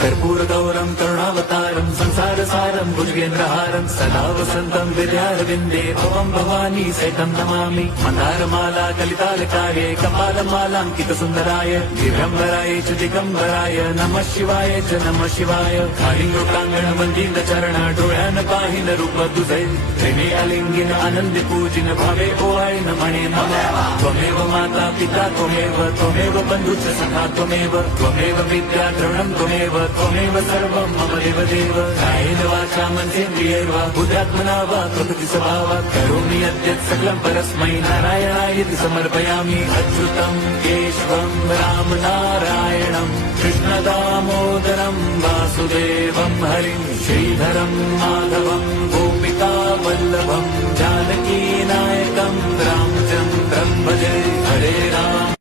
कर्पूरगौरं करुणावतारं संसारसारं भुजगेन्द्रहारं सदा वसन्तं विद्यारविन्दे भवं भवानी सहितं नमामि। मन्दारमाला कलितालकार्ये कपालमालाङ्कितसुन्दराय दिव्यम्बराय च दिगम्बराय नमः शिवाय च नमः शिवाय। कालिङ्गोटाङ्गणवन्दितचरण डोळ्यान पाहिन रूप तुझे प्रेमे अलिंगिन आनंदी पूजिन भावे ओवाळीन म्हणे नमः। त्वमेव माता पिता त्वमेव बन्धुश्च सखा त्वमेव विद्या द्रवणं त्वमेव सर्वं मम देवदेव। कायेन वाचा मनसेन्द्रियैर्वा बुद्ध्यात्मना वा प्रकृति स्वभावात् करोमि यद्यत् सकलं परस्मै नारायणायति समर्पयामि। अच्युतं केशवं राम नारायणं कृष्णदामोदरं वासुदेवं हरिं श्रीधरं माधवं गोपिका वल्लभं जानकी नायकं रामचन्द्रं भजे। हरे राम।